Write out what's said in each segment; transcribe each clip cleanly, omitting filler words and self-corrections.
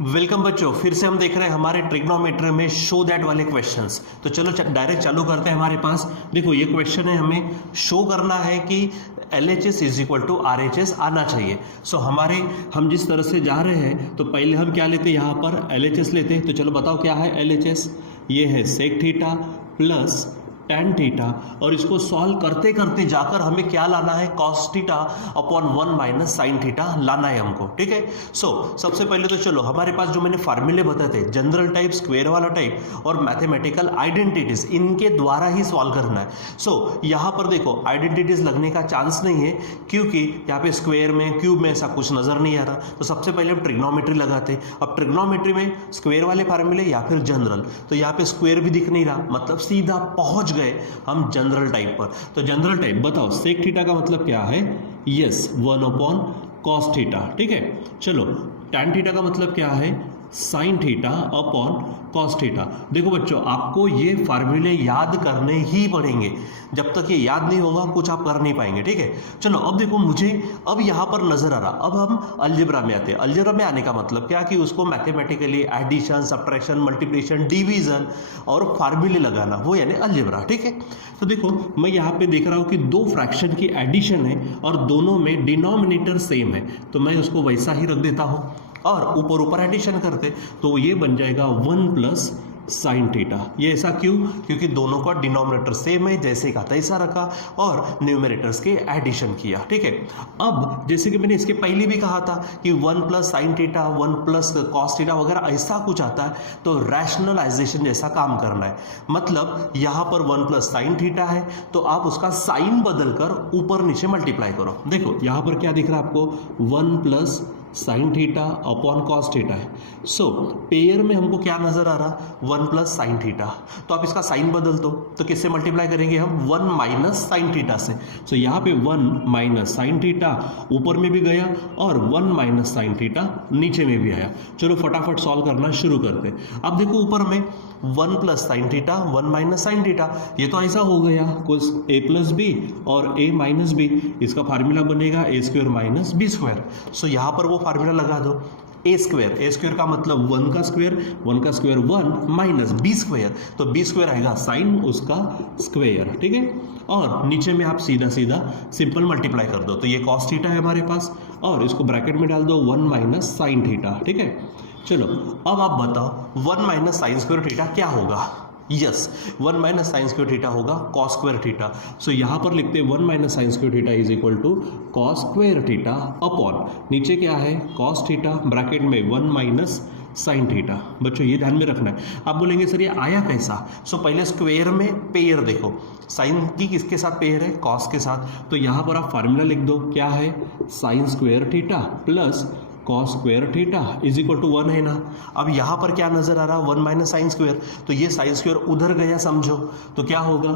Welcome बच्चों, फिर से हम देख रहे हैं हमारे ट्रिग्नोमेट्री में शो दैट वाले क्वेश्चंस। तो चलो डायरेक्ट चालू करते हैं। हमारे पास देखो ये क्वेश्चन है, हमें शो करना है कि LHS is equal to RHS आना चाहिए। सो हम जिस तरह से जा रहे हैं तो पहले हम क्या लेते हैं, यहाँ पर LHS लेते हैं। तो चलो बताओ क्या है LHS। ये है sec theta plus tan theta, और इसको सॉल्व करते करते जाकर हमें क्या लाना है, cos theta upon 1 minus sine theta लाना है हमको। ठीक है। सबसे पहले तो चलो हमारे पास जो मैंने फार्मूले बताए थे, जनरल टाइप, स्क्वायर वाला टाइप और मैथमेटिकल आइडेंटिटीज, इनके द्वारा ही सॉल्व करना है। यहाँ पर देखो आइडेंटिटीज लगने का चांस नहीं है, क्योंकि यहाँ पे स्क्वायर में, क्यूब में ऐसा कुछ नजर नहीं आ रहा। तो सबसे पहले हम ट्रिग्नोमेट्री लगाते। अब ट्रिग्नोमेट्री में स्क्वायर वाले फार्मूले या फिर जनरल, तो यहाँ पे स्क्वायर भी दिख नहीं रहा, मतलब सीधा पहुंच हम जनरल टाइप पर। तो जनरल टाइप बताओ, सेक थीटा का मतलब क्या है, यस 1 अपॉन कॉस थीटा। ठीक है। चलो tan थीटा का मतलब क्या है, sign theta upon cos theta. देखो बच्चों, आपको ये फार्मूले याद करने ही पड़ेंगे, जब तक ये याद नहीं होगा कुछ आप कर नहीं पाएंगे। ठीक है। चलो अब देखो, मुझे अब यहाँ पर नजर आ रहा, अब हम अलजेब्रा में आते हैं। अलजेब्रा में आने का मतलब क्या कि उसको mathematically addition, subtraction, multiplication, division और फार्मूले लगाना, वो यानी अलजेब्रा। ठीक है। तो देखो मैं यहाँ पे देख रहा हूँ कि दो फ्रैक्शन की एडिशन है और दोनों में डिनोमिनेटर सेम है, तो मैं उसको वैसा ही रख देता हूँ और ऊपर ऊपर एडिशन करते, तो ये बन जाएगा 1 प्लस साइन थीटा। ये ऐसा क्यों, क्योंकि दोनों का डिनोमिनेटर सेम है, जैसे का तैसा रखा और न्यूमरेटर्स के एडिशन किया। ठीक है। अब जैसे कि मैंने इसके पहले भी कहा था कि 1 plus sine theta, 1 plus cos theta वगैरह ऐसा कुछ आता है, तो रैशनलाइजेशन जैसा काम करना है। मतलब यहाँ पर 1 प्लस साइन थीटा है, तो आप उसका साइन बदल कर ऊपर नीचे मल्टीप्लाई करो। देखो यहाँ पर क्या दिख रहा है आपको, 1 plus sine theta upon cos theta है। पेयर में हमको क्या नजर आ रहा, 1 प्लस साइन थीटा, तो आप इसका साइन बदल दो, तो किससे मल्टीप्लाई करेंगे हम, 1 माइनस साइन थीटा से। यहाँ पे 1 माइनस साइन थीटा ऊपर में भी गया और 1 माइनस साइन थीटा नीचे में भी आया। चलो फटाफट सॉल्व करना शुरू करते। अब देखो ऊपर में 1 plus sine theta, 1 minus sine theta, ये तो ऐसा हो गया कुछ a प्लस बी और a माइनस बी, इसका फार्मूला बनेगा a square minus B square. यहाँ पर वो फार्मूला लगा दो, ए स्क्वायर का मतलब 1 का स्क्वायर, 1 माइनस बी स्क्वायर, तो बी स्क्वायर आएगा साइन उसका स्क्वायर। ठीक है। और नीचे में आप सीधा सीधा सिंपल मल्टीप्लाई कर दो, तो ये कॉस थीटा है हमारे पास, और इसको ब्रैकेट में डाल दो 1 माइनस साइन थीटा। ठीक है। चलो अब आप बताओ 1 माइनस साइन स्क्वायर थीटा क्या होगा, yes 1 minus sine square theta होगा कॉस स्क्वायर थीटा। यहाँ पर लिखते हैं 1 minus sine square theta is equal to cos square theta upon नीचे क्या है, कॉस थीटा ब्रैकेट में 1 माइनस साइन थीटा। बच्चों ये ध्यान में रखना है। आप बोलेंगे सर ये आया कैसा, पहले स्क्वायर में पेयर देखो, साइन की किसके साथ पेयर है, कॉस के साथ, तो यहाँ पर आप फार्मूला लिख दो, क्या है, sine square theta plus cos square theta is equal to 1 है ना। अब यहाँ पर क्या नजर आ रहा, 1 माइनस साइन स्क्वायर, तो ये साइन स्क्वायर उधर गया समझो, तो क्या होगा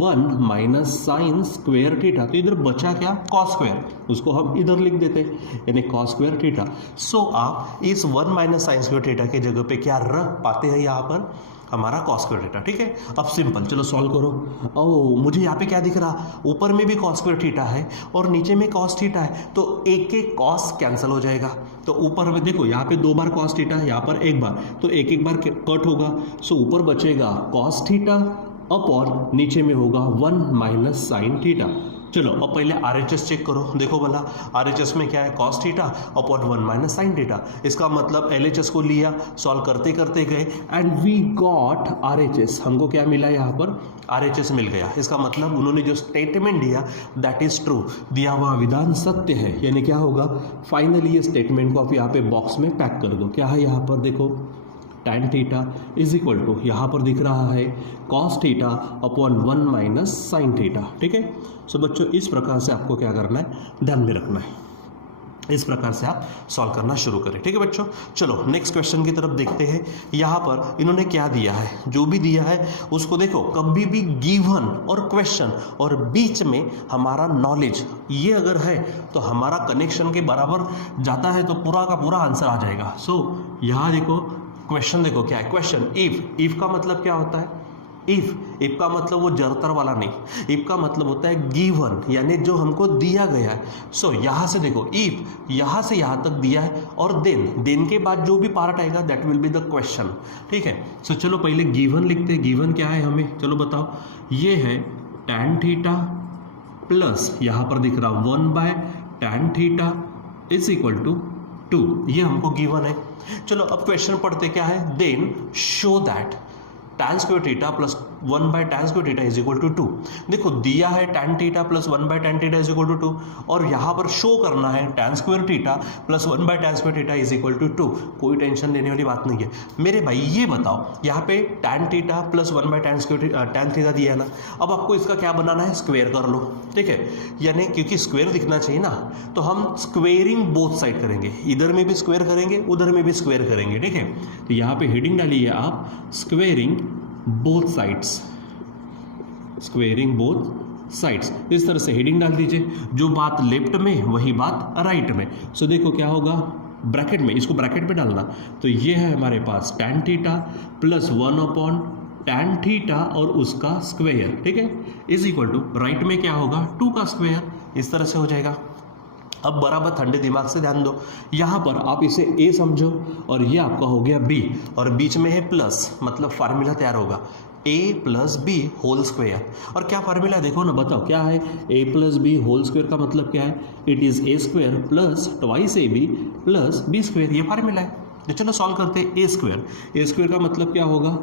1 माइनस साइन स्क्वायर थीटा, तो इधर बचा क्या, कॉस स्क्वायर, उसको हम इधर लिख देते यानी कॉस स्क्वायर थीटा। आप इस 1 माइनस साइन स्क्वायर थीटा के जगह पे क्या रख पाते हैं, यहाँ पर हमारा कॉस स्क्वायर थीटा। ठीक है। अब सिंपल चलो सॉल्व करो। ओ मुझे यहाँ पे क्या दिख रहा, ऊपर में भी कॉस स्क्वायर थीटा है और नीचे में कॉस थीटा है, तो एक एक कॉस कैंसिल हो जाएगा। तो ऊपर में देखो यहाँ पे 2 बार कॉस थीटा, यहाँ पर 1 बार, तो एक एक बार कट होगा। ऊपर बचेगा कॉस थीटा अपॉन नीचे में होगा 1 माइनस साइन थीटा। चलो अब पहले RHS चेक करो, देखो भला RHS में क्या है, cos theta upon 1 minus sine theta. इसका मतलब LHS को लिया, सॉल्व करते करते गए एंड वी गॉट RHS। हमको क्या मिला, यहाँ पर RHS मिल गया। इसका मतलब उन्होंने जो स्टेटमेंट दिया दैट इज ट्रू, दिया हुआ विधान सत्य है, यानी क्या होगा, फाइनली ये स्टेटमेंट को आप यहाँ पे बॉक्स में पैक कर दो। क्या है यहाँ पर देखो, tan theta is equal to, यहाँ पर दिख रहा है cos theta upon 1 minus sine theta. ठीक है। बच्चों इस प्रकार से आपको क्या करना है, ध्यान में रखना है, इस प्रकार से आप सॉल्व करना शुरू करें। ठीक है बच्चों। चलो नेक्स्ट क्वेश्चन की तरफ देखते हैं। यहाँ पर इन्होंने क्या दिया है, जो भी दिया है उसको देखो, कभी भी गिवन और क्वेश्चन और बीच में हमारा नॉलेज ये अगर है तो हमारा कनेक्शन के बराबर जाता है, तो पूरा का पूरा आंसर आ जाएगा। यहाँ देखो क्वेश्चन, देखो क्या है क्वेश्चन, इफ का मतलब क्या होता है, इफ का मतलब वो जरतर वाला नहीं, इफ का मतलब होता है गिवन, यानी जो हमको दिया गया है। सो यहाँ से देखो, इफ यहाँ से यहाँ तक दिया है और देन के बाद जो भी पार्ट आएगा that will be the question, ठीक है। सो चलो पहले गिवन लिखते हैं। गिवन क्या है हमें, चलो बताओ। ये है tan थीटा प्लस यहाँ पर दिख रहा 1/tan theta is equal to 2, ये हमको गिवन है। चलो अब क्वेश्चन पढ़ते क्या है, then show that tan square theta plus 1/tan square theta is equal to 2। देखो दिया है tan theta plus 1/tan theta is equal to 2 और यहाँ पर शो करना है tan square theta plus 1/tan square theta is equal to 2। कोई tension लेने वाली बात नहीं है मेरे भाई। ये बताओ यहाँ पे tan theta plus 1/tan square tan theta दिया है ना, अब आपको इसका क्या बनाना है, स्क्वायर कर लो, ठीक है। यानी क्योंकि स्क्वायर दिखना चाहिए ना, तो हम स्क्वेयरिंग बोथ साइड करेंगे, इधर में भी स्क्वायर करेंगे उधर में भी स्क्वायर करेंगे, ठीक है। तो यहाँ पे हेडिंग डालिए आप squaring both sides, squaring both sides, इस तरह से हेडिंग डाल दीजिए। जो बात लेफ्ट में वही बात राइट में। सो देखो क्या होगा, ब्रैकेट में, इसको ब्रैकेट में डालना। तो ये है हमारे पास tan theta plus 1/tan theta और उसका स्क्वायर, ठीक है, इज इक्वल टू राइट में क्या होगा 2 का स्क्वायर, इस तरह से हो जाएगा। अब बराबर ठंडे दिमाग से ध्यान दो, यहाँ पर आप इसे a समझो और ये आपका हो गया b और बीच में है प्लस, मतलब फार्मूला तैयार होगा a plus B whole square. और क्या फार्मूला देखो ना, बताओ क्या है, a plus B whole square का मतलब क्या है, it is a square plus twice ab plus b square, ये फार्मूला है। तो चलो सॉल्व करते हैं। a स्क्वायर का मतलब क्या होगा,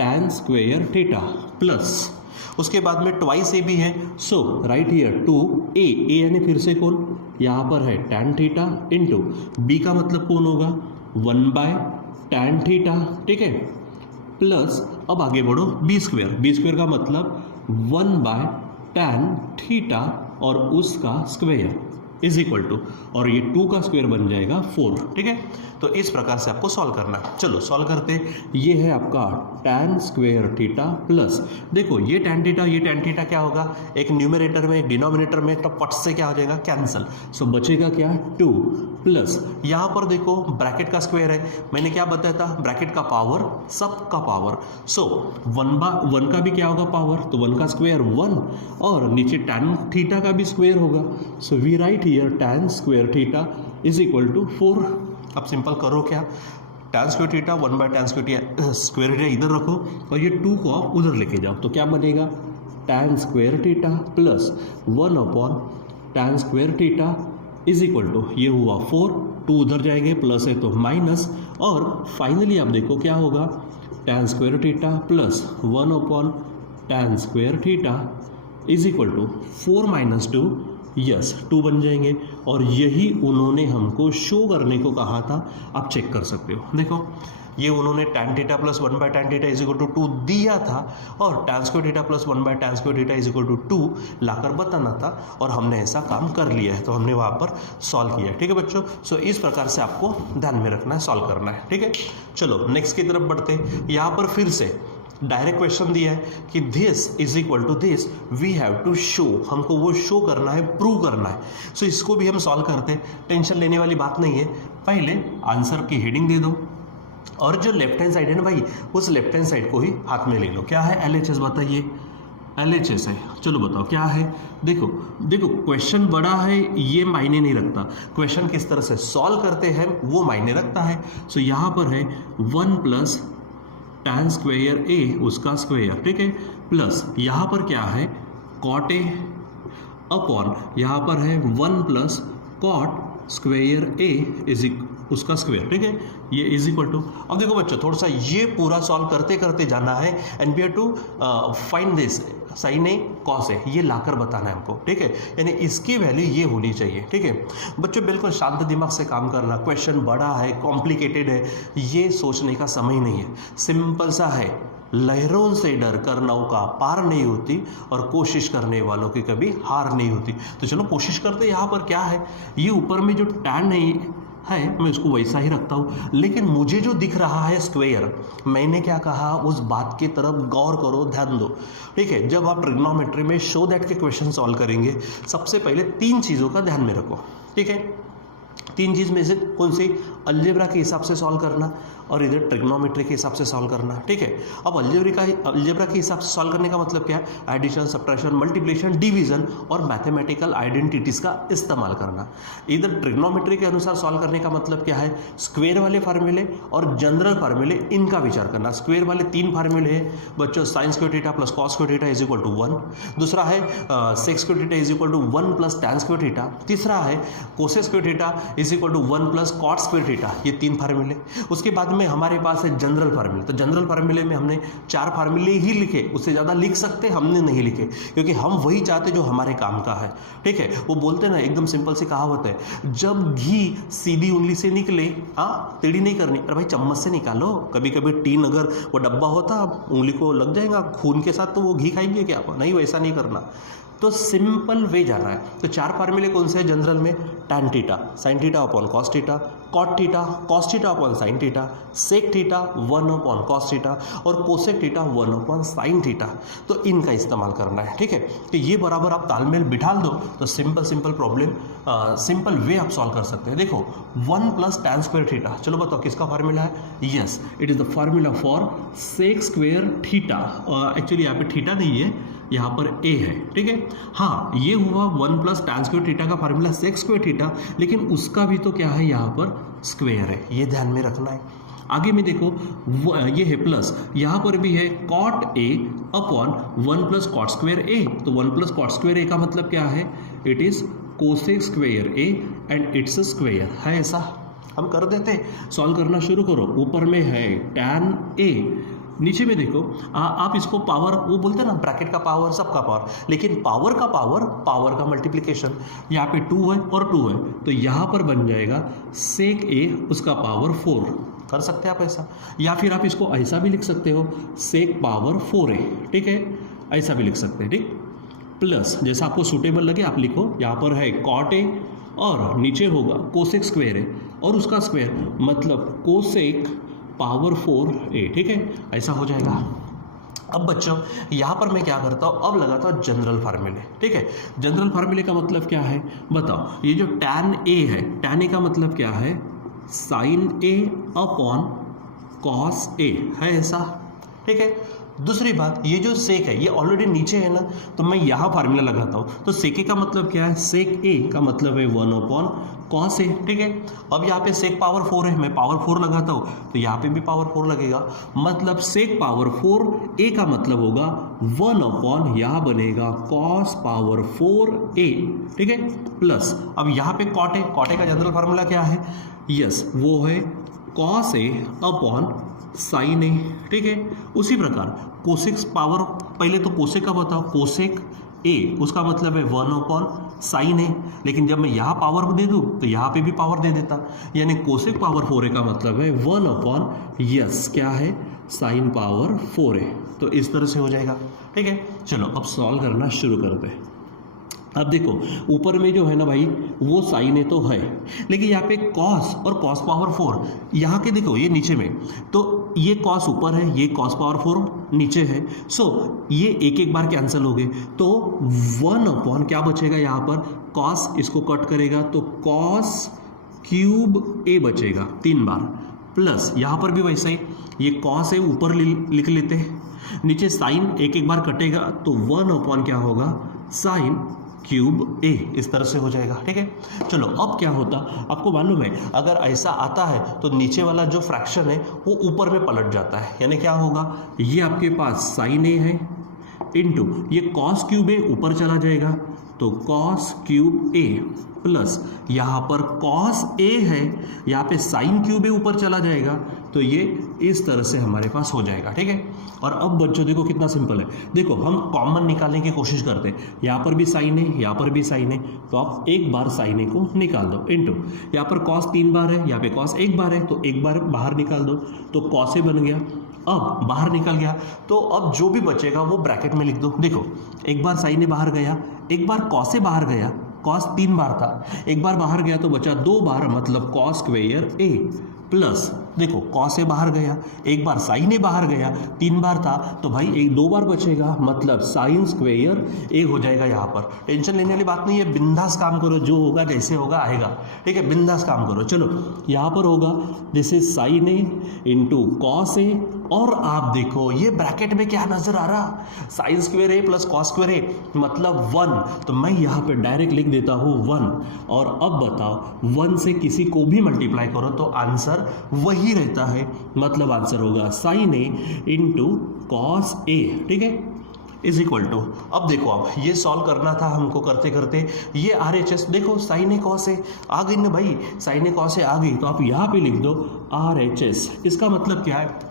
tan स्क्वायर थीटा प्लस उसके बाद में ट्वाइस ए भी है। सो राइट हियर 2a, a यानी फिर से कौन, यहाँ पर है tan थीटा इंटू बी का मतलब कौन होगा 1/tan थीटा, ठीक है, प्लस अब आगे बढ़ो बी स्क्वायर का मतलब 1/tan थीटा और उसका स्क्वायर इज इक्वल टू, और ये 2 का स्क्वायर बन जाएगा 4, ठीक है। तो इस प्रकार से आपको सॉल्व करना है। चलो सॉल्व करते। ये है आपका tan स्क्वायर थीटा प्लस, देखो ये tan थीटा क्या होगा, एक न्यूमरेटर में एक डिनोमिनेटर में, तो पट से क्या हो जाएगा, कैंसिल। सो बचेगा क्या 2 प्लस, यहाँ पर देखो ब्रैकेट का स्क्वायर है, मैंने क्या बताया था, ब्रैकेट का पावर सब का पावर। सो 1/1 का भी क्या होगा पावर, तो 1 का स्क्वायर 1 और नीचे tan थीटा का भी स्क्वायर होगा। So we write here tan square theta is equal to 4। अब सिंपल करो क्या, tan square theta 1/tan square theta इधर रखो और ये 2 को आप उधर लेके जाओ, तो क्या बनेगा tan square theta plus 1/tan square theta is equal to, ये हुआ 4, 2 उधर जाएंगे, प्लस है तो माइनस, और फाइनली आप देखो क्या होगा tan square theta plus 1/tan square theta is equal to 4 minus 2, yes 2 बन जाएंगे। और यही उन्होंने हमको शो करने को कहा था, आप चेक कर सकते हो। देखो ये उन्होंने tan theta plus 1/tan theta is equal to 2 दिया था और tan square theta plus 1/tan square theta is equal to 2 लाकर बताना था, और हमने ऐसा काम कर लिया है, तो हमने वहाँ पर सॉल्व किया है, ठीक है बच्चों। सो इस प्रकार से आपको ध्यान में रखना है, सॉल्व करना है, ठीक है। चलो नेक्स्ट की तरफ बढ़ते। यहाँ पर फिर से डायरेक्ट क्वेश्चन दिया है कि this is equal to this, we have to show, हमको वो शो करना है, प्रूव करना है। सो इसको भी हम सॉल्व करते हैं, टेंशन लेने वाली बात नहीं है। पहले आंसर की हेडिंग दे दो और जो लेफ्ट हैंड साइड है ना भाई, उस लेफ्ट हैंड साइड को ही हाथ में ले लो। क्या है, LHS बताइए, LHS है। चलो बताओ क्या है, देखो क्वेश्चन बड़ा है ये मायने नहीं रखता, क्वेश्चन किस तरह से सॉल्व करते हैं वो मायने रखता है। सो यहाँ पर है 1 प्लस tan स्क्वायर a उसका स्क्वायर, ठीक है, प्लस यहाँ पर क्या है cot a अपॉन यहाँ पर है 1 plus cot square a is उसका स्क्वायर, ठीक है, ये इज इक्वल टू। अब देखो बच्चों थोड़ा सा ये पूरा सॉल्व करते करते जाना है, and we have to find this sine है कॉस है, ये लाकर बताना है हमको, ठीक है, यानी इसकी वैल्यू ये होनी चाहिए, ठीक है बच्चों। बिल्कुल शांत दिमाग से काम करना, क्वेश्चन बड़ा है, कॉम्प्लिकेटेड है, ये सोचने का समय नहीं है, सिंपल सा है। लहरों से डर कर नौका पार नहीं होती और कोशिश करने वालों की कभी हार नहीं होती। तो चलो कोशिश करते। यहाँ पर क्या है, ये ऊपर में जो tan है मैं इसको वैसा ही रखता हूँ, लेकिन मुझे जो दिख रहा है स्क्वायर, मैंने क्या कहा उस बात की तरफ गौर करो, ध्यान दो, ठीक है। जब आप ट्रिग्नोमेट्री में शो दैट के क्वेश्चन सॉल्व करेंगे, सबसे पहले 3 चीज़ों का ध्यान में रखो, ठीक है। तीन चीज़ में से कौन सी? अलजेब्रा के हिसाब से सॉल्व करना और इधर ट्रिग्नोमेट्री के हिसाब से सॉल्व करना, ठीक है। अब अलजेब्रा के हिसाब से सॉल्व करने का मतलब क्या है? एडिशन, सब्ट्रैक्शन, मल्टीप्लिकेशन, डिवीजन और मैथमेटिकल आइडेंटिटीज का इस्तेमाल करना। इधर ट्रिग्नोमेट्री के अनुसार सॉल्व करने का मतलब क्या है? स्क्वायर वाले फार्मूले और जनरल फार्मूले, इनका विचार करना। स्क्वायर वाले तीन फार्मूले हैं बच्चों, sine square theta plus cos square theta is equal to 1। दूसरा है sec square theta is equal to 1 plus tan square theta. तीसरा है cosec square theta is equal to 1 plus cot square theta. ये तीन फार्मूले। उसके बाद में हमारे पास है जनरल फार्मूले। तो जनरल फार्मूले में हमने 4 फार्मूले ही लिखे, उससे ज़्यादा लिख सकते हमने नहीं लिखे, क्योंकि हम वही चाहते जो हमारे काम का है, ठीक है। वो बोलते ना, एकदम सिंपल सी कहावत है, जब घी सीधी उंगली से निकले, टेढ़ी नहीं करनी। अरे भाई चम्मच से निकालो। कभी कभी टीन अगर वो डब्बा होता उंगली को लग जाएगा खून के साथ, तो वो घी खाएंगे क्या? नहीं, वैसा नहीं करना। तो सिंपल वे जाना है। तो 4 फार्मूले कौन से हैं जनरल में? Tan theta sine theta upon cos theta, cot theta cos theta upon sine theta, sec theta 1 upon cos theta और cosec theta 1 upon sine theta. तो इनका इस्तेमाल करना है, ठीक है। तो ये बराबर आप तालमेल बिठा दो तो सिंपल प्रॉब्लम, सिंपल वे आप सॉल्व कर सकते हैं। देखो 1 प्लस टैन स्क्वायर थीटा, चलो बताओ किसका फार्मूला है? Yes, it is the formula for sec square theta. Actually यहाँ पे थीटा नहीं है, यहाँ पर ए है, ठीक है। हाँ, ये हुआ 1 प्लस टैन स्क्वायर थीटा का फार्मूला सेक स्क्वायर थीटा, लेकिन उसका भी तो क्या है, यहाँ पर स्क्वायर है, ये ध्यान में रखना है। आगे में देखो ये है प्लस, यहाँ पर भी है cot A upon 1 plus cot square A. तो 1 प्लस कॉट स्क्वायर ए का मतलब क्या है? It is cosec square A and it's a square है। ऐसा हम कर देते, सॉल्व करना शुरू करो। ऊपर में है टैन ए, नीचे में देखो आप इसको पावर, वो बोलते हैं ना ब्रैकेट का पावर सबका पावर, लेकिन पावर का पावर, पावर का मल्टीप्लिकेशन। यहाँ पे 2 है और 2 है, तो यहाँ पर बन जाएगा सेक ए उसका पावर 4। कर सकते हैं आप ऐसा, या फिर आप इसको ऐसा भी लिख सकते हो, सेक पावर 4 है, ठीक है। ऐसा भी लिख सकते हैं, ठीक। प्लस जैसा आपको सूटेबल लगे आप लिखो। यहाँ पर है कॉट ए और नीचे होगा कोसेक स्क्वायर ए और उसका स्क्वायर, मतलब कोसेक पावर 4a, ठीक है। ऐसा हो जाएगा। अब बच्चों यहाँ पर मैं क्या करता हूँ, अब लगाता हूँ जनरल फार्मूले, ठीक है। जनरल फार्मूले का मतलब क्या है बताओ? ये जो टैन ए है, टैन ए का मतलब क्या है? Sign A upon cos A है, ऐसा, ठीक है। दूसरी बात, ये जो सेक है ये ऑलरेडी नीचे है ना, तो मैं यहाँ फार्मूला लगाता हूँ। तो सेक ए का मतलब क्या है? सेक ए का मतलब है 1 अपॉन कॉस ए, ठीक है। अब यहाँ पे सेक पावर 4 है, मैं पावर 4 लगाता हूँ तो यहाँ पे भी पावर 4 लगेगा, मतलब सेक पावर 4 ए का मतलब होगा 1 अपॉन, यहाँ बनेगा कॉस पावर 4 ए, ठीक है। प्लस अब यहाँ पे कॉट ए, कॉट ए का जनरल फार्मूला क्या है? यस, वो है कॉस ए अपॉन साइन ए, ठीक है। उसी प्रकार कोसेक पावर, पहले तो कोसेक का बताओ, कोसेक ए उसका मतलब है 1 अपॉन साइन ए, लेकिन जब मैं यहाँ पावर दे दूँ तो यहाँ पे भी पावर दे देता, यानी कोसेक पावर 4a का मतलब है 1 अपॉन, यस क्या है, साइन पावर 4a। तो इस तरह से हो जाएगा, ठीक है। चलो अब सॉल्व करना शुरू करते हैं। अब देखो ऊपर में जो है ना भाई वो साइन ए तो है, लेकिन यहाँ पे कॉस और कॉस पावर 4, यहाँ के देखो ये नीचे में, तो ये कॉस ऊपर है, ये कॉस पावर 4 नीचे है। सो ये एक एक बार कैंसिल हो गए, तो 1 अपॉन क्या बचेगा यहाँ पर, कॉस इसको कट करेगा तो कॉस क्यूब ए बचेगा 3 बार, प्लस यहाँ पर भी वैसा ही, ये कॉस है ऊपर लिख लेते हैं, नीचे साइन एक एक बार कटेगा तो 1 अपॉन क्या होगा, साइन क्यूब ए, इस तरह से हो जाएगा, ठीक है। चलो अब क्या होता आपको मालूम है, अगर ऐसा आता है तो नीचे वाला जो फ्रैक्शन है वो ऊपर में पलट जाता है, यानी क्या होगा, ये आपके पास साइन ए है इनटू ये कॉस क्यूब ए ऊपर चला जाएगा तो कॉस क्यूब ए, प्लस यहाँ पर कॉस ए है, यहाँ पे साइन क्यूब ए ऊपर चला जाएगा, तो ये इस तरह से हमारे पास हो जाएगा, ठीक है। और अब बच्चों देखो कितना सिंपल है, देखो हम कॉमन निकालने की कोशिश करते हैं, यहाँ पर भी साइन है, यहाँ पर भी साइन है, तो आप एक बार साइन ए को निकाल दो इनटू यहाँ पर कॉस 3 बार है, यहाँ पे कॉस 1 बार है, तो एक बार बाहर निकाल दो तो कॉस ए बन गया। अब बाहर निकल गया तो अब जो भी बचेगा वो ब्रैकेट में लिख दो। देखो एक बार साइन ए बाहर गया, एक बार कॉस ए बाहर गया, कॉस 3 बार था, एक बार बाहर गया तो बचा 2 बार, मतलब कॉस स्क्वायर ए, प्लस देखो कॉस ए बाहर गया, एक बार साइन ए बाहर गया, 3 बार था तो भाई एक 2 बार बचेगा, मतलब साइन स्क्वेयर ए हो जाएगा। यहाँ पर टेंशन लेने वाली बात नहीं है, बिंदास काम करो, जो होगा जैसे होगा आएगा, ठीक है, बिंदास काम करो। चलो यहाँ पर होगा this is sine A into cos A, और आप देखो ये ब्रैकेट में क्या नजर आ रहा, साइन स्क्वेयर ए प्लस कॉस स्क्वेयर ए मतलब 1, तो मैं यहाँ पे डायरेक्ट लिख देता हूँ 1। और अब बताओ 1 से किसी को भी मल्टीप्लाई करो तो आंसर वही रहता है, मतलब आंसर होगा साइन ए इंटू कॉस ए, ठीक है, इज इक्वल टू। अब देखो आप ये सॉल्व करना था हमको, करते करते ये RHS देखो साइन ए कॉस ए आ गई ना भाई, साइन ए कॉस ए आ गई, तो आप यहाँ पे लिख दो RHS। इसका मतलब क्या है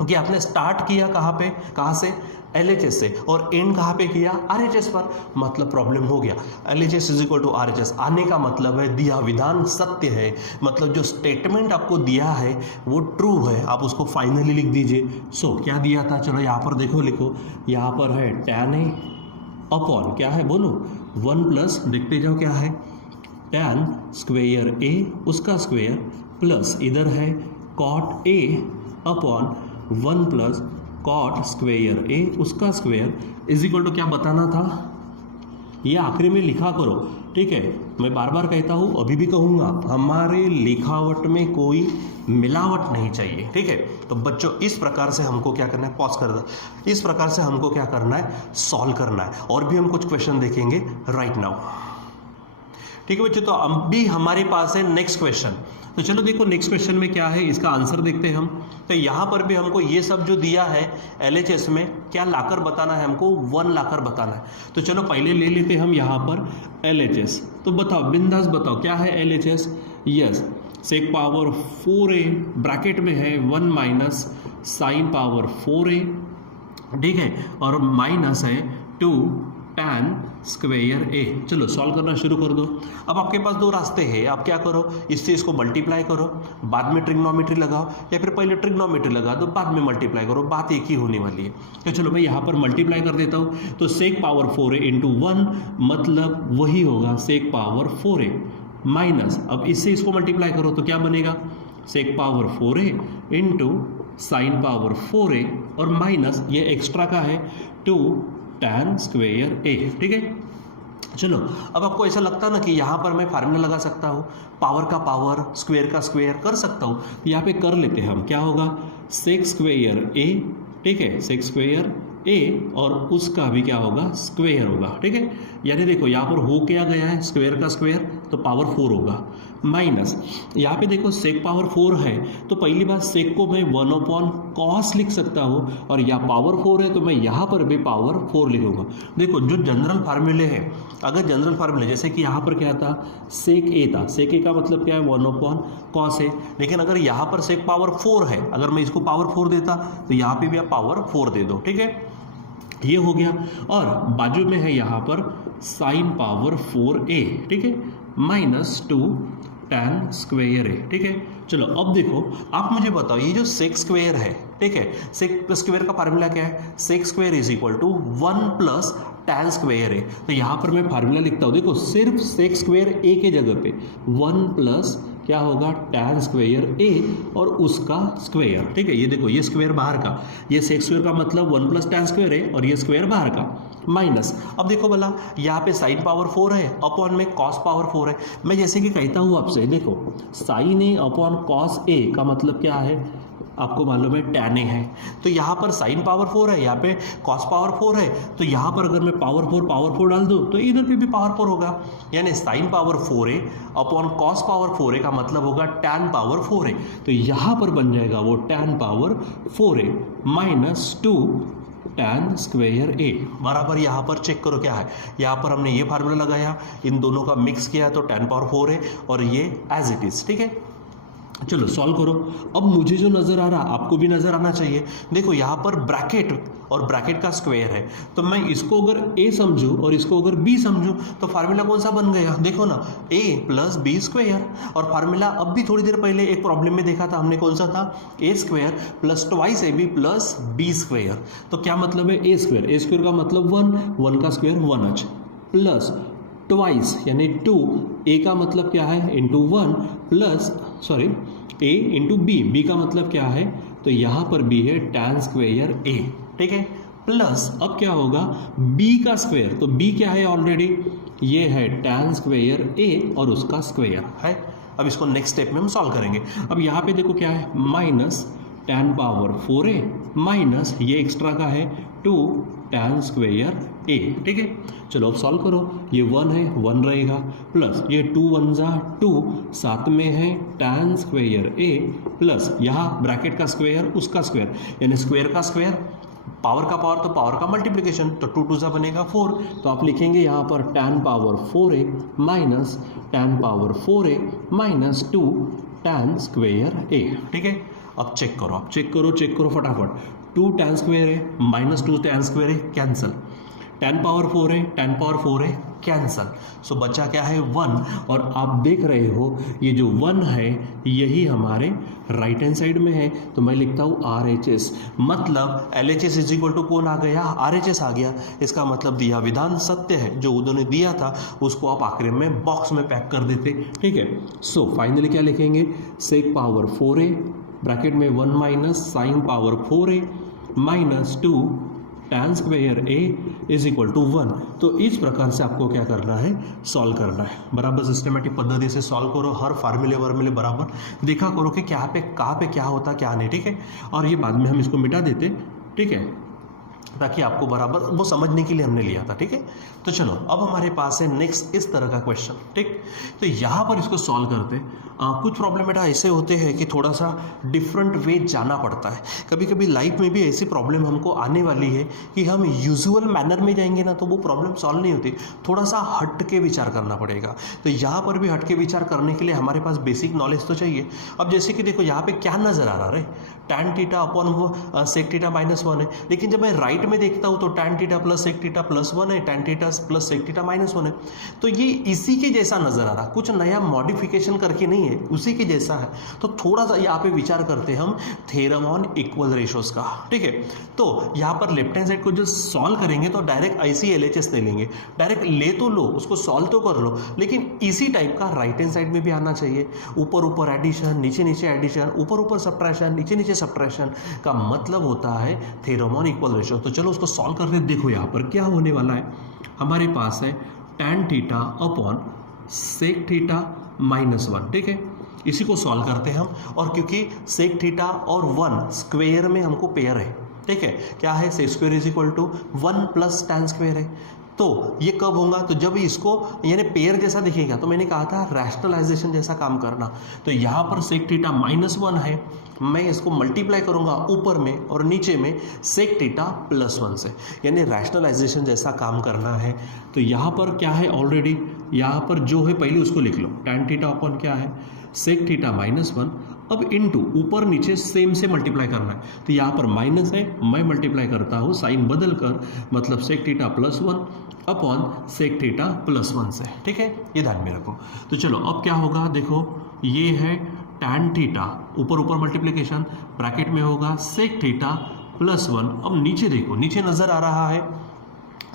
कि आपने स्टार्ट किया कहाँ पे, कहाँ से, LHS से, और एंड कहाँ पे किया, RHS पर, मतलब प्रॉब्लम हो गया। LHS is equal to RHS आने का मतलब है दिया विधान सत्य है, मतलब जो स्टेटमेंट आपको दिया है वो ट्रू है, आप उसको फाइनली लिख दीजिए। सो क्या दिया था, चलो यहाँ पर देखो, लिखो यहाँ पर है tan ए अपॉन क्या है बोलो 1 प्लस, देखते जाओ क्या है, tan स्क्वेयर ए उसका स्क्वेयर प्लस इधर है cot ए अपॉन 1 प्लस कॉट स्क्वेयर ए उसका स्क्वेयर इज इक्वल टू क्या बताना था, ये आखिरी में लिखा करो, ठीक है। मैं बार बार कहता हूँ, अभी भी कहूँगा, हमारे लिखावट में कोई मिलावट नहीं चाहिए, ठीक है। तो बच्चों इस प्रकार से हमको क्या करना है, पॉज कर दो, इस प्रकार से हमको क्या करना है, सॉल्व करना है। और भी हम कुछ क्वेश्चन देखेंगे राइट नाउ, ठीक है बच्चों। तो अभी हमारे पास है नेक्स्ट क्वेश्चन, तो चलो देखो नेक्स्ट क्वेश्चन में क्या है, इसका आंसर देखते हैं हम। तो यहाँ पर भी हमको ये सब जो दिया है LHS में क्या लाकर बताना है, हमको 1 लाकर बताना है। तो चलो पहले ले लेते हैं हम यहाँ पर LHS, तो बताओ बिंदास बताओ क्या है LHS, यस सेक पावर 4a ब्रैकेट में है 1 माइनस साइन पावर 4a, ठीक है, और माइनस है 2 tan स्क्वेयर ए। चलो सॉल्व करना शुरू कर दो। अब आपके पास 2 रास्ते हैं, आप क्या करो, इससे इसको मल्टीप्लाई करो, बाद में ट्रिग्नोमेट्री लगाओ, या फिर पहले ट्रिग्नोमेट्री लगा दो बाद में मल्टीप्लाई करो, बात एक ही होने वाली है। तो चलो मैं यहाँ पर मल्टीप्लाई कर देता हूँ, तो सेक पावर 4a इंटू 1 मतलब वही होगा सेक पावर 4a माइनस, अब इससे इसको मल्टीप्लाई करो तो क्या बनेगा, sec power 4a into sine power 4a और माइनस ये एक्स्ट्रा का है 2 tan स्क्वेयर ए, ठीक है। चलो अब आपको ऐसा लगता है ना कि यहाँ पर मैं फार्मूला लगा सकता हूँ, पावर का पावर स्क्वेयर का स्क्वेयर कर सकता हूँ, यहाँ पे कर लेते हैं हम, क्या होगा सेक स्क्वेयर ए, ठीक है, सेक स्क्वेयर ए और उसका भी क्या होगा स्क्वेयर होगा, ठीक है। यानी देखो यहाँ पर हो क्या गया है, स्क्वेयर का स्क्वेयर तो पावर 4 होगा, माइनस यहाँ पे देखो सेक पावर 4 है तो पहली बात सेक को मैं 1 अपॉन कॉस लिख सकता हूँ, और यहाँ पावर 4 है तो मैं यहाँ पर भी पावर 4 लिखूंगा। देखो जो जनरल फार्मूले हैं, अगर जनरल फार्मूले जैसे कि यहाँ पर क्या था सेक ए था, सेक ए का मतलब क्या है 1 अपॉन कॉस है, लेकिन अगर यहाँ पर सेक पावर 4 है, अगर मैं इसको पावर 4 देता तो यहाँ पे भी आप पावर 4 दे दो, ठीक है, ये हो गया। और बाजू में है यहाँ पर साइन पावर 4a, ठीक है, माइनस 2 tan स्क्वेयर ए, ठीक है। चलो अब देखो आप मुझे बताओ ये जो सेक स्क्वेयर है, ठीक है, सेक स्क्वेयर का फार्मूला क्या है, sec square is equal to 1 plus tan square A. तो यहाँ पर मैं फार्मूला लिखता हूँ, देखो सिर्फ सेक स्क्वेयर ए के जगह पे 1 प्लस क्या होगा tan स्क्वेयर ए और उसका स्क्वेयर, ठीक है। ये देखो ये स्क्वेयर बाहर का, ये सेक स्क्वेयर का मतलब 1 प्लस tan स्क्वेयर है और ये स्क्वेयर बाहर का, माइनस अब देखो भला यहाँ पे साइन पावर 4 है अपॉन में कॉस पावर 4 है। मैं जैसे कि कहता हूँ आपसे, देखो sign A upon cos A का मतलब क्या है, आपको मालूम है tan ए है, तो यहाँ पर साइन पावर 4 है, यहाँ पे कॉस पावर 4 है, तो यहाँ पर अगर मैं पावर 4 डाल दूँ तो इधर पे भी पावर 4 होगा, यानी sign power 4a upon cos power 4a का मतलब होगा tan पावर 4a, तो यहाँ पर बन जाएगा वो tan power 4a minus 2 tan square A बराबर, यहाँ पर चेक करो क्या है, यहाँ पर हमने ये फार्मूला लगाया, इन दोनों का मिक्स किया तो tan पावर 4 है और ये एज इट इज, ठीक है। चलो सॉल्व करो। अब मुझे जो नज़र आ रहा आपको भी नज़र आना चाहिए। देखो यहाँ पर ब्रैकेट और ब्रैकेट का स्क्वायर है, तो मैं इसको अगर a समझूं और इसको अगर b समझूं तो फार्मूला कौन सा बन गया, देखो ना a प्लस बी स्क्वायर। और फार्मूला अब भी थोड़ी देर पहले एक प्रॉब्लम में देखा था हमने, कौन सा था, a square plus twice ab plus b square. तो क्या मतलब है a स्क्वायर का मतलब 1 का स्क्वायर 1h प्लस ट्वाइस यानी 2, a का मतलब क्या है इंटू 1 प्लस सॉरी ए इंटू बी का मतलब क्या है, तो यहाँ पर बी है tan स्क्वेयर ए, ठीक है, प्लस अब क्या होगा बी का स्क्वायर, तो बी क्या है ऑलरेडी, ये है tan स्क्वेयर ए और उसका स्क्वायर है। अब इसको नेक्स्ट स्टेप में हम सॉल्व करेंगे। अब यहाँ पे देखो क्या है, minus tan power 4a minus ये एक्स्ट्रा का है 2 tan स्क्वेयर ए, ठीक है। चलो अब सॉल्व करो, ये 1 है 1 रहेगा, प्लस ये 2 1 जा 2, साथ में है tan स्क्वेयर ए प्लस यहाँ ब्रैकेट का स्क्वायर उसका स्क्वायर, यानी स्क्वायर का स्क्वायर, पावर का पावर तो पावर का मल्टीप्लिकेशन, तो 2 2 बनेगा 4, तो आप लिखेंगे यहाँ पर tan power 4a minus tan power 4a minus 2 tan square A, ठीक है। अब चेक करो, आप चेक करो फटाफट, 2 tan स्क्वेयर है माइनस 2 tan स्क्वेयर है कैंसिल, tan पावर 4 है tan पावर 4 है कैंसल, सो बचा क्या है 1, और आप देख रहे हो ये जो 1 है यही हमारे राइट हैंड साइड में है, तो मैं लिखता हूँ RHS, मतलब LHS इज इक्वल टू कौन आ गया, RHS आ गया। इसका मतलब दिया विधान सत्य है, जो उन्होंने दिया था उसको आप आखिरी में बॉक्स में पैक कर देते, ठीक है। सो फाइनली क्या लिखेंगे, सेक पावर 4a ब्रैकेट में 1 minus sine power 4a minus 2 tan square A is equal to 1। तो इस प्रकार से आपको क्या करना है, सॉल्व करना है, बराबर सिस्टमेटिक पद्धति से सॉल्व करो, हर फार्मूले बराबर देखा करो कि क्या पे कहाँ पे क्या होता क्या नहीं, ठीक है। और ये बाद में हम इसको मिटा देते, ठीक है, ताकि आपको बराबर वो समझने के लिए हमने लिया था, ठीक है। तो चलो अब हमारे पास है नेक्स्ट इस तरह का क्वेश्चन, ठीक। तो यहाँ पर इसको सॉल्व करते कुछ प्रॉब्लम बेटा ऐसे होते हैं कि थोड़ा सा डिफरेंट वे जाना पड़ता है। कभी कभी लाइफ में भी ऐसी प्रॉब्लम हमको आने वाली है कि हम यूजुअल मैनर में जाएंगे ना तो वो प्रॉब्लम सॉल्व नहीं होती, थोड़ा सा हट के विचार करना पड़ेगा। तो यहाँ पर भी हट के विचार करने के लिए हमारे पास बेसिक नॉलेज तो चाहिए। अब जैसे कि देखो यहाँ पे क्या नज़र आ रहा है, tan थीटा अपॉन वो सेक थीटा माइनस 1 है, लेकिन जब मैं राइट में देखता हूँ तो tan theta plus sec theta plus 1 है, tan theta plus sec theta minus 1 है, तो ये इसी के जैसा नजर आ रहा, कुछ नया मॉडिफिकेशन करके नहीं है, उसी के जैसा है। तो थोड़ा सा यहाँ पे विचार करते हैं हम थ्योरम ऑन इक्वल रेशोज का, ठीक है। तो यहाँ पर लेफ्ट हैंड साइड को जो सॉल्व करेंगे तो डायरेक्ट ऐसी LHS नहीं लेंगे, डायरेक्ट ले तो लो, उसको सॉल्व तो कर लो, लेकिन इसी टाइप का राइट हैंड साइड में भी आना चाहिए। ऊपर ऊपर एडिशन, नीचे नीचे एडिशन, ऊपर ऊपर सब्ट्रैक्शन, नीचे नीचे सब्ट्रैक्शन का मतलब होता है थ्योरम ऑन इक्वल रेशो। तो चलो उसको सॉल्व करते देखो यहाँ पर क्या होने वाला है। हमारे पास है tan theta upon sec theta minus 1, ठीक है। इसी को सॉल्व करते हैं हम, और क्योंकि सेक थीटा और 1 स्क्वायर में हमको पेयर है, ठीक है, क्या है sec square is equal to 1 plus tan square है। तो ये कब होगा, तो जब इसको यानी पेयर जैसा दिखेगा, तो मैंने कहा था रैशनलाइजेशन जैसा काम करना। तो यहाँ पर सेक थीटा माइनस 1 है, मैं इसको मल्टीप्लाई करूंगा ऊपर में और नीचे में सेक थीटा प्लस 1 से, यानी रैशनलाइजेशन जैसा काम करना है। तो यहाँ पर क्या है ऑलरेडी, यहाँ पर जो है पहले उसको लिख लो, tan थीटा अपॉन क्या है सेक थीटा माइनस 1, अब इनटू ऊपर नीचे सेम से मल्टीप्लाई करना है। तो यहाँ पर माइनस है, मैं मल्टीप्लाई करता हूँ साइन बदल कर, मतलब sec theta plus 1 upon sec theta plus 1 से, ठीक है, ये ध्यान में रखो। तो चलो अब क्या होगा, देखो ये है tan थीटा, ऊपर ऊपर मल्टीप्लिकेशन, ब्रैकेट में होगा सेक थीटा प्लस 1। अब नीचे देखो, नीचे नजर आ रहा है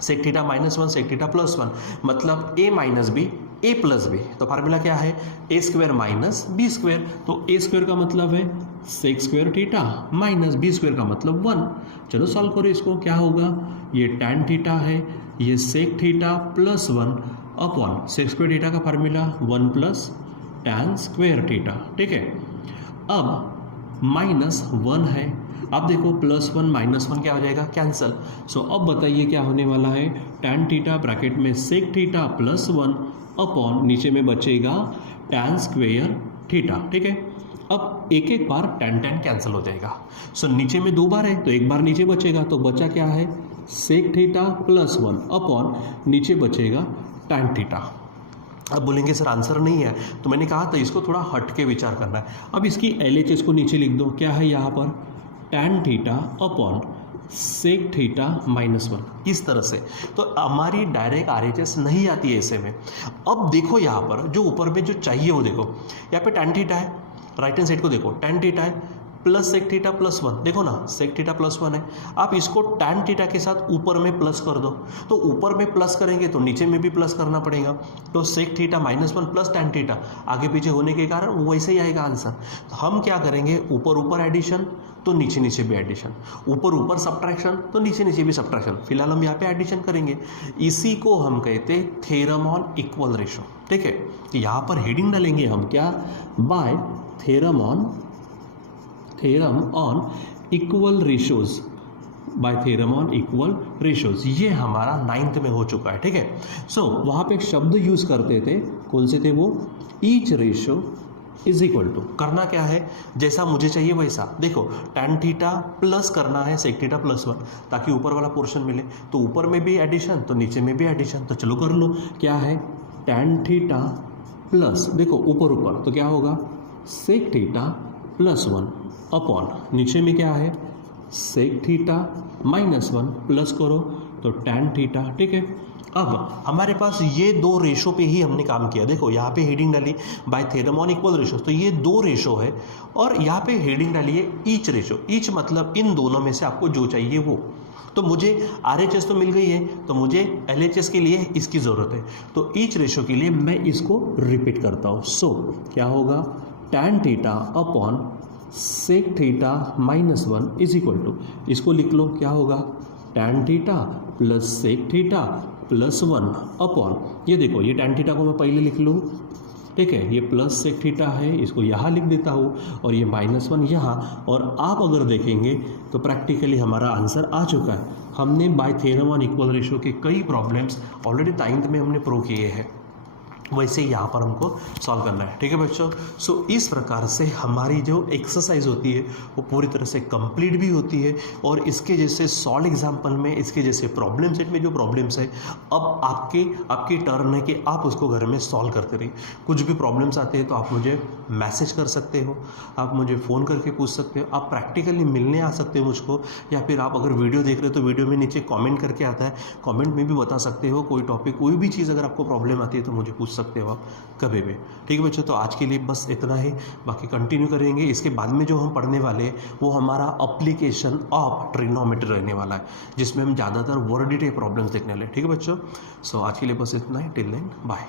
sec theta minus 1 sec theta plus 1, मतलब a minus B a plus B. तो फार्मूला क्या है, a square minus B square. तो a स्क्वायर का मतलब है sec square theta minus B square का मतलब 1। चलो सॉल्व करो इसको, क्या होगा, ये tan थीटा है, ये sec theta plus 1 upon sec square theta का formula 1 plus tan square theta, ठीक है। अब माइनस 1 है, अब देखो प्लस 1 माइनस 1 क्या हो जाएगा, कैंसल। सो अब बताइए क्या होने वाला है, tan थीटा ब्रैकेट में सेक थीटा प्लस 1 अपॉन नीचे में बचेगा tan स्क्वायर थीटा, ठीक है। अब एक एक बार tan कैंसिल हो जाएगा। सो नीचे में 2 बार है तो एक बार नीचे बचेगा, तो बचा क्या है सेक थीटा प्लस 1 अपॉन नीचे बचेगा tan थीटा। अब बोलेंगे सर आंसर नहीं है, तो मैंने कहा था इसको थोड़ा हट के विचार करना है। अब इसकी LHS को नीचे लिख दो, क्या है यहाँ पर tan theta upon sec theta minus 1, इस तरह से। तो हमारी डायरेक्ट RHS नहीं आती है ऐसे में। अब देखो यहाँ पर जो ऊपर में जो चाहिए वो देखो, यहाँ पे tan थीटा है, राइट हैंड साइड को देखो tan थीटा है प्लस सेक थीटा प्लस 1, देखो ना सेक थीटा प्लस 1 है, आप इसको टैन थीटा के साथ ऊपर में प्लस कर दो, तो ऊपर में प्लस करेंगे तो नीचे में भी प्लस करना पड़ेगा, तो sec theta -1 plus tan theta आगे पीछे होने के कारण वो वैसे ही आएगा आंसर। तो हम क्या करेंगे, ऊपर ऊपर एडिशन तो नीचे नीचे भी एडिशन, ऊपर ऊपर सब्ट्रैक्शन तो नीचे नीचे भी सब्ट्रैक्शन। फिलहाल हम यहाँ पे एडिशन करेंगे, इसी को हम कहते थ्योरम ऑन इक्वल रेशो। ठीक है, तो यहाँ पर हेडिंग डालेंगे हम क्या, bye theorem on equal ratios, bye theorem on equal ratios. ये हमारा 9th में हो चुका है। ठीक है, सो वहाँ पे एक शब्द यूज करते थे, कौन से थे वो, each ratio is equal to, करना क्या है, जैसा मुझे चाहिए वैसा। देखो टैन थीटा प्लस करना है सेक थीटा प्लस 1 ताकि ऊपर वाला पोर्शन मिले, तो ऊपर में भी एडिशन तो नीचे में भी एडिशन। तो चलो कर लो, क्या है टैन थीटा प्लस, देखो ऊपर ऊपर तो क्या होगा सेक थीटा प्लस 1 अपॉन नीचे में क्या है सेक थीटा -1 प्लस करो तो टैन थीटा। ठीक है, अब हमारे पास ये दो रेशो पे ही हमने काम किया। देखो यहाँ पे हेडिंग डाली bye theorem on equal ratio, तो ये दो रेशो है, और यहाँ पे हेडिंग डाली है ईच रेशो। ईच मतलब इन दोनों में से आपको जो चाहिए वो। तो मुझे RHS तो मिल गई है, तो मुझे LHS के लिए इसकी ज़रूरत है, तो ईच रेशो के लिए मैं इसको रिपीट करता हूँ। सो क्या होगा, tan theta upon sec theta -1 is equal to, इसको लिख लो क्या होगा, tan theta plus sec theta plus 1 upon, ये देखो ये टैन थीटा को मैं पहले लिख लूँ। ठीक है, ये प्लस सेक थीटा है, इसको यहाँ लिख देता हूँ, और ये -1 यहाँ। और आप अगर देखेंगे तो प्रैक्टिकली हमारा आंसर आ चुका है। हमने bye theorem on equal ratio के कई प्रॉब्लम्स ऑलरेडी 9th में हमने प्रूव किए हैं, वैसे ही यहाँ पर हमको सॉल्व करना है। ठीक है बच्चों, सो इस प्रकार से हमारी जो एक्सरसाइज होती है वो पूरी तरह से कंप्लीट भी होती है, और इसके जैसे सॉल्व एग्जाम्पल में, इसके जैसे प्रॉब्लम सेट में जो प्रॉब्लम्स है, अब आपकी टर्न है कि आप उसको घर में सॉल्व करते रहिए। कुछ भी प्रॉब्लम्स आते हैं तो आप मुझे मैसेज कर सकते हो, आप मुझे फ़ोन करके पूछ सकते हो, आप प्रैक्टिकली मिलने आ सकते हो मुझको, या फिर आप अगर वीडियो देख रहे हो तो वीडियो में नीचे कॉमेंट करके आता है, कॉमेंट में भी बता सकते हो कोई टॉपिक, कोई भी चीज़ अगर आपको प्रॉब्लम आती है तो मुझे पूछ सकते हो आप कभी भी। ठीक है बच्चों, तो आज के लिए बस इतना ही, बाकी कंटिन्यू करेंगे। इसके बाद में जो हम पढ़ने वाले हैं वो हमारा एप्लीकेशन ऑफ ट्रिग्नोमेट्री रहने वाला है, जिसमें हम ज़्यादातर वर्डिटे प्रॉब्लम्स देखने वाले हैं। ठीक है बच्चों, सो आज के लिए बस इतना ही, टिल देन बाय।